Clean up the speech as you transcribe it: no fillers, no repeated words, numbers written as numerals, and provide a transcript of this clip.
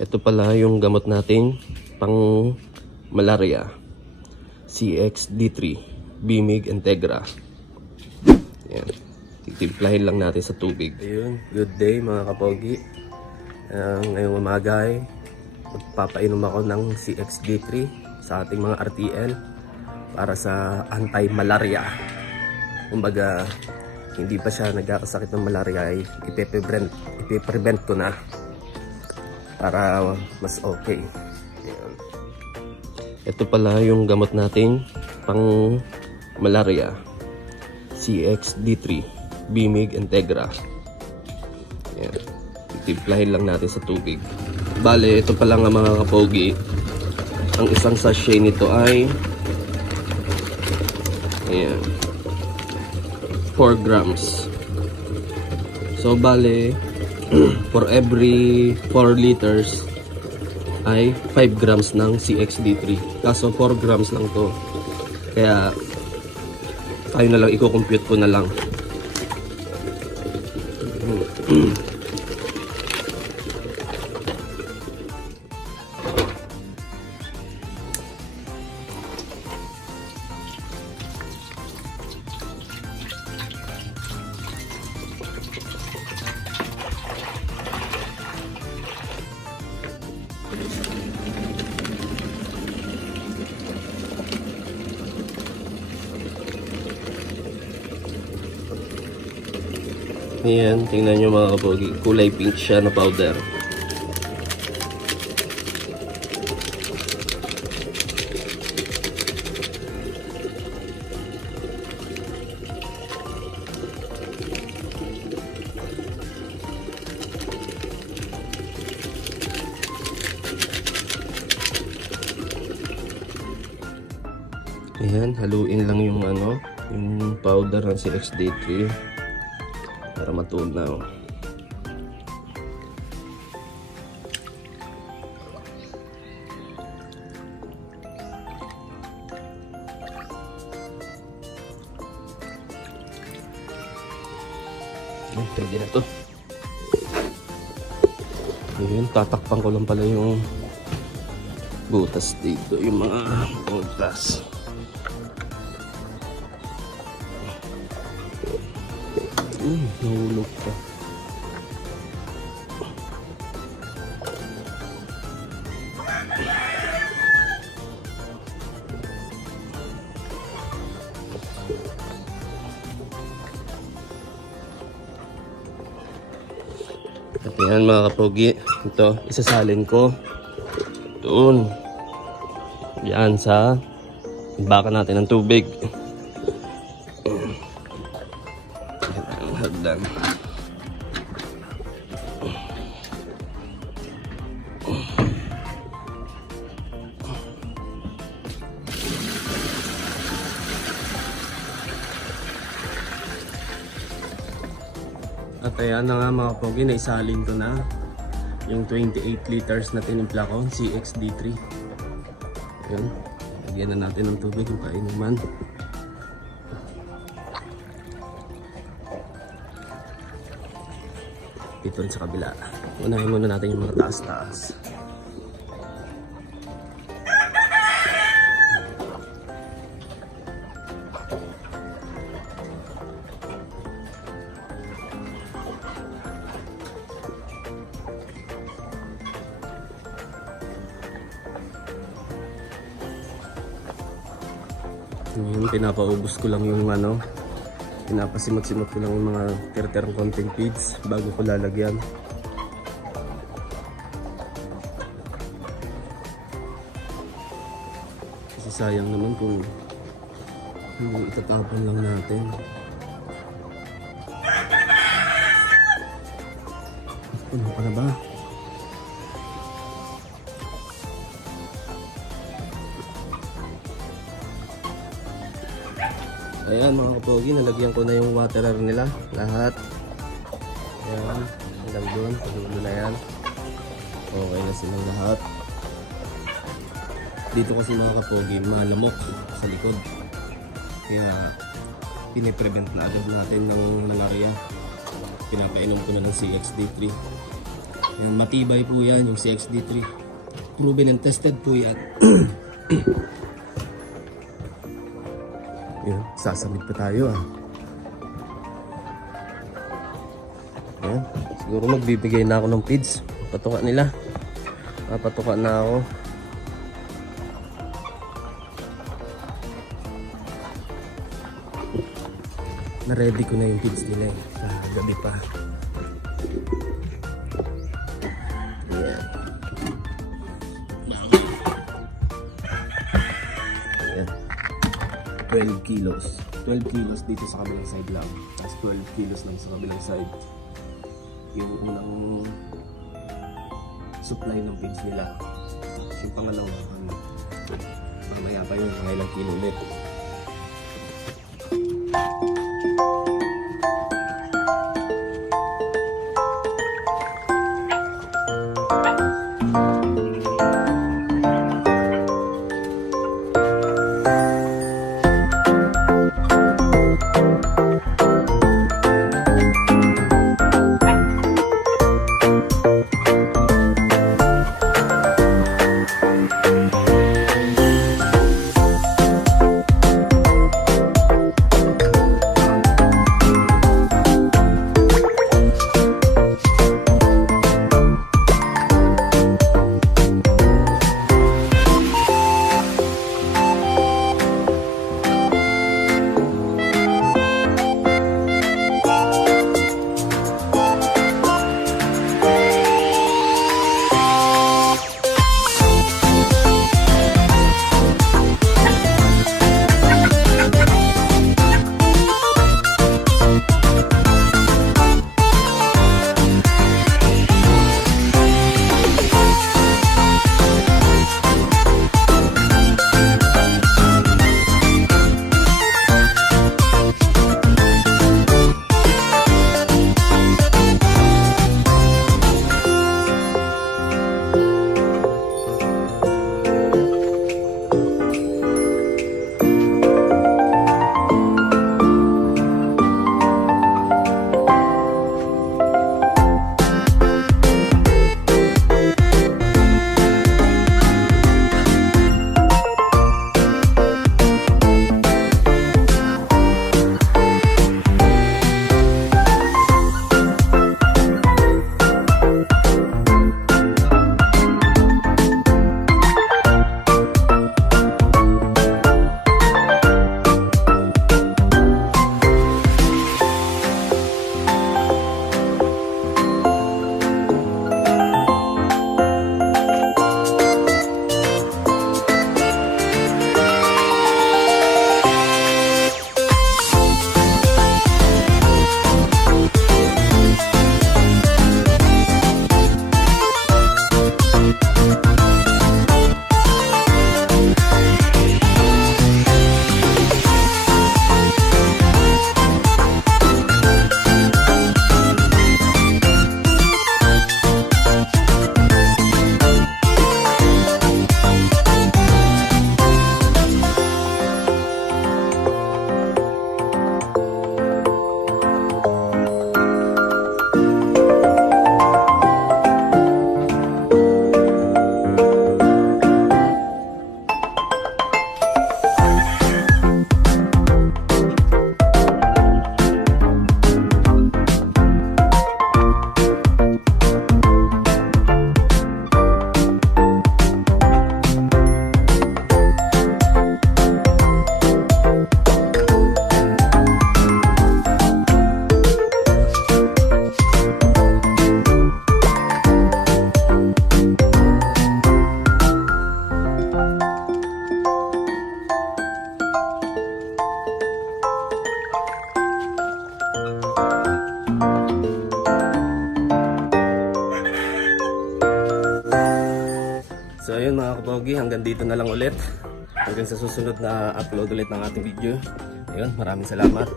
Ito pala yung gamot natin pang malaria. CXD3 Bimig Integra. Yan. Titimplahin lang natin sa tubig. Ayun, good day mga kapogi. Ngayong umaga ay magpapainom ako ng CXD3 sa ating mga RTL para sa anti-malaria. Kumbaga, hindi pa siya nagkakasakit ng malaria ay ipiprevent ko na para mas okay. Ayan. Ito pala yung gamot natin pang malaria. CXD3 Bimig Integra. Ayan. Titimplahin lang natin sa tubig. Bale, ito pala nga mga kapogi. Ang isang sachet nito ay ayan, 4 grams. So bale, for every 4 liters ay 5 grams ng CXD3. Kaso 4 grams lang to. Kaya tayo na lang, i-compute ko na lang. Ayan, tingnan nyo mga kapogi. Kulay pink siya na powder. Ayan, haluin lang yung yung powder ng CXD3 para matunaw. Pwede na to. Ayun, tatakpan ko lang pala yung butas dito, yung mga butas. Nahulog pa. At yan mga kapogi, ito isasalin ko doon yan sa baka natin ng tubig. Hagdan. At ayan na nga mga pogi, naisalin ko na yung 28 liters na tinimpla ko, CXD3. Ayan, lagyan na natin ng tubig yung kainuman. Dito rin sa kabila. Unahin muna natin yung mga taas-taas. Pinapaubos ko lang yung pinapasimot-simot ko lang yung mga tira-tirang content feeds bago ko lalagyan. Kasi sayang naman kung hindi itatapon lang natin. Puno pa na ba? Ayan mga kapogi, nalagyan ko na yung waterer nila lahat. Ayan, hanggang doon, padulo na yan. Okay na silang lahat. Dito kasi mga kapogi, malamok sa likod. Kaya piniprevent na agad natin ng malaria. Pinapainom ko na ng CXD3. Yan, matibay po yan, yung CXD3. Proven and tested po yan. Yan, sasabit pa tayo Yan, siguro magbibigay na ako ng feeds. Patuka nila. Papatuka na ako. Na-ready ko na yung feeds nila sa gabi pa. Ayan. Ayan. 12 kilos. 12 kilos dito sa kabilang side lang. Tapos 12 kilos lang sa kabilang side. Yung unang supply ng feeds nila. Yung pangalawa, mamaya pa yun, mga ilang kilo ulit. So ayun mga kapogi, hanggang dito na lang ulit. Hanggang sa susunod na upload ulit ng ating video. Ayun, maraming salamat.